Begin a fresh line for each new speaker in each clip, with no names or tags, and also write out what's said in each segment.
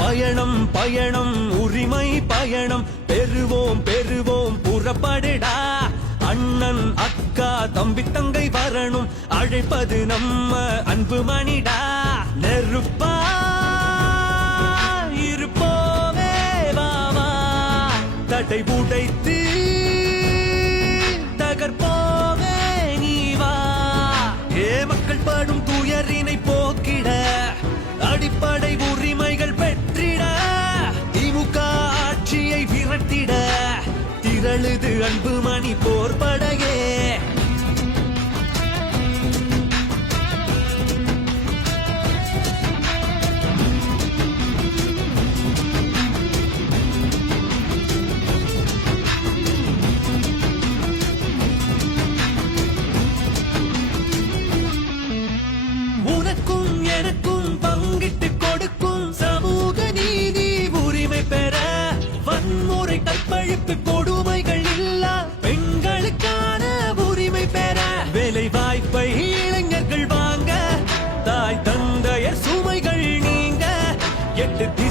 பயணம் பயணம் உரிமை பயணம். பெறுவோம் பெறுவோம் புறப்படுடா. அண்ணன் அக்கா தம்பி தங்கை வரணும். அழைப்பது நம்ம அன்பு மணிடா. நெருப்பா இருப்போமே வாவா தடை உடைத்து தகர்ப்போமே நீ வா. ஏ மக்கள் படும் துயரினை போக்கிட அடிப்படை ஆட்சியை திரழுது அன்பு மணி போர்படைய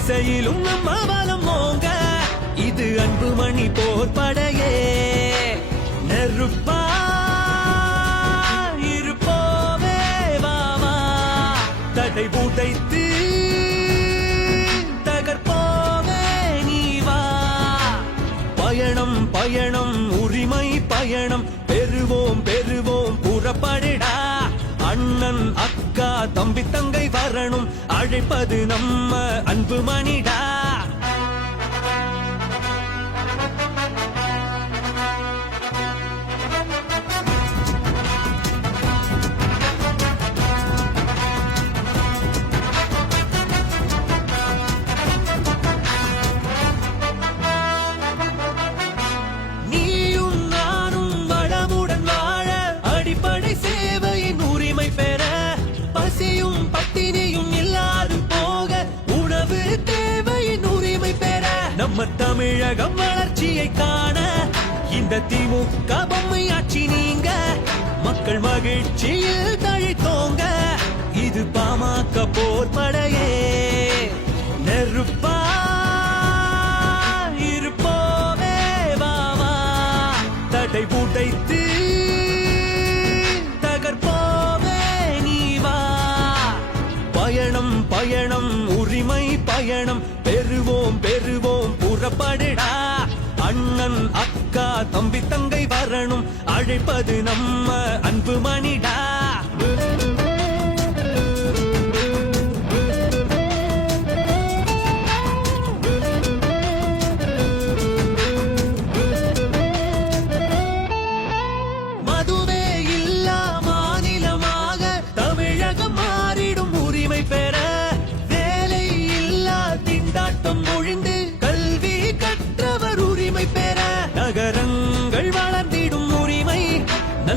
திசையிலும் நம்ம பலம் ஓங்க இது அன்பு மணி போர் படையே. நெருப்பா இருப்போமே வாமா தடை உடைத்து தகர்ப்போமே நீ வா பயணம் பயணம் உரிமை பயணம். பெறுவோம் பெறுவோம் புறப்படுடா. அண்ணன் அக்கா தம்பி தங்கை வரணும். அழைப்பது நம்ம அன்பு மணிடா. நம்ம தமிழகம் வளர்ச்சியை காண இந்த திமுக பொம்மை ஆட்சி நீங்க. மக்கள் மகிழ்ச்சியில் தழைத்தோங்க. இது பாமக போர் படையே நெருப்பா இருப்போமே வாவா தடை உடைத்து தகர்ப்போமே நீ பயணம் பயணம் உரிமை பயணம். பெறுவோம் பெறுவோம். புறப்படுடா அண்ணன் அக்கா தம்பி தங்கை வரணும். அழைப்பது நம்ம அன்பு மணிடா.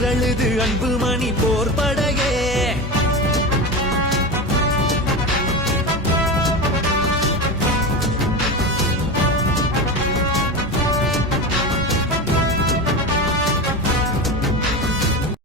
திமுக ஆட்சியை விரட்டிட